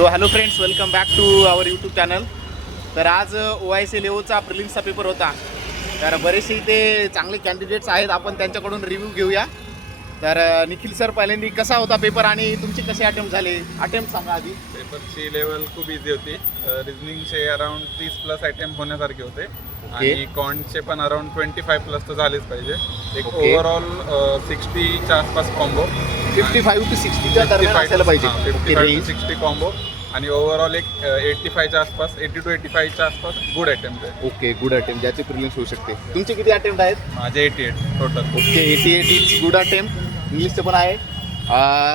So hello friends, welcome back to our YouTube channel. तर आज OIC लेओचा प्रिलिम्सचा paper होता. तर बरेचसे इथे चांगले कॅन्डिडेट्स आहेत, आपण त्यांच्याकडून रिव्ह्यू घेऊया. तर निखिल सर, पहिल्यांदा कसा होता पेपर आणि तुमचे कसे अटेम्प्ट झाले? अटेम्प्ट सांगा आधी. पेपरची लेवल खूप इझी होती. रिझनिंगचे अराउंड 30+ अटेम्प्ट होण्यासारखे होते आणि कॉन्टचे पण अराउंड 25+ तर झालेच पाहिजे. एक ओव्हरऑल 60च्या आसपास कॉम्बो, 55 to 60च्या दरम्यान असायला पाहिजे. 55 to 60 कॉम्बो आणि ओव्हरऑल एक 85च्या आसपास, 80 to 85च्या आसपास गुड अटेम्प्ट आहे. ओके, गुड अटेम्प्ट, ज्याचे प्रिलिम्स होऊ शकते. तुमचे किती अटेम्प्ट आहेत? माझे 88 total. Okay, 88 is good attempt. इंग्लिशचं पण आहे.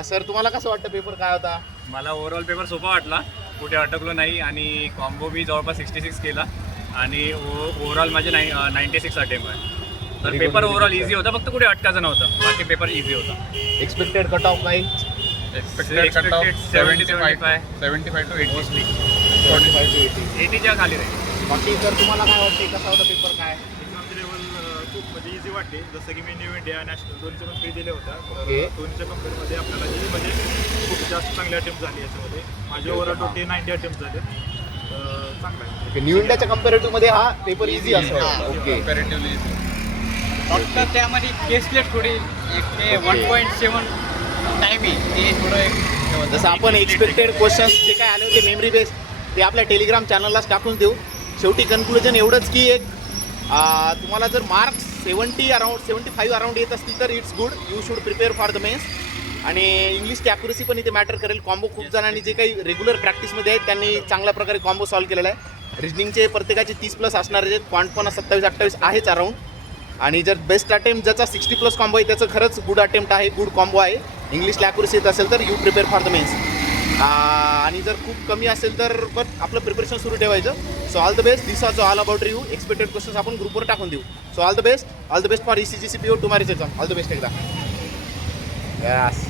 सर, तुम्हाला कसं वाटतं पेपर काय होता? मला ओव्हरऑल पेपर सोपा वाटला, कुठे अटकलो नाही आणि कॉम्बो बी जवळपास 66 केला आणि ओव्हरऑल माझे 96 अटेम्प्ट आहे. तर पेपर ओव्हरऑल इझी होता, फक्त कुठे अटकायचं नव्हतं, बाकी पेपर इझी होता. एक्सपेक्टेड कट ऑफ काही? Expected cut off 75 to 80. 75 to 80. 80च्या खाली राहील. बाकी सर, तुम्हाला काय वाटते कसा होता पेपर? काय एक्झामची लेवल खूप म्हणजे इझी वाटते. जसं की मी न्यू इंडिया नॅशनल दोन्हीचे पण फ्री दिले होता. ओके. दोन्हीच्या कंपेअरमध्ये आपल्याला जे म्हणजे खूप जास्त चांगले अटेम्प्ट झाले याच्यामध्ये. माझे ओव्हरऑल 90 अटेम्प्ट झाले. चांगला आहे. ओके, न्यू इंडियाच्या कंपॅरेटिव्ह मध्ये हा पेपर इझी असतो. Okay, comparatively easy. फक्त त्यामध्ये केसलेट थोडी एक 1.7 टाईम आहे ते थोडं जसं आपण एक्सपेक्टेड क्वेश्चन्स जे काय आले होते मेमरी बेस, ते आपल्या टेलिग्राम चॅनललाच टाकून देऊ. शेवटी कन्क्लुजन एवढंच की एक तुम्हाला जर मार्क्स 75 अराउंड येत असतील तर it's good. You should prepare for the mains. आणि इंग्लिशची ॲक्युरसी पण इथे मॅटर करेल. कॉम्बो खूप जणांनी जे काही रेग्युलर प्रॅक्टिसमध्ये आहेत त्यांनी चांगल्या प्रकारे कॉम्बो सॉल्व्ह केलेला आहे. रिजनिंगचे प्रत्येकाचे 30+ असणारे आहेत. क्वांट पण 27-28 आहेच अराउंड. आणि जर बेस्ट अटेम्प्ट ज्याचा 60+ कॉम्बो आहे त्याचं खरंच गुड अटेम्प्ट आहे, गुड कॉम्बो आहे. इंग्लिशला ॲक्युरसी येत असेल तर you prepare for the mains. आणि जर खूप कमी असेल तर पण आपलं प्रिपरेशन सुरू ठेवायचं. So all the best. This also all about review. Expected questions आपण ग्रुपवर टाकून देऊ. So all the best for ECGCPO tomorrow's exam. All the best एकदा. यस.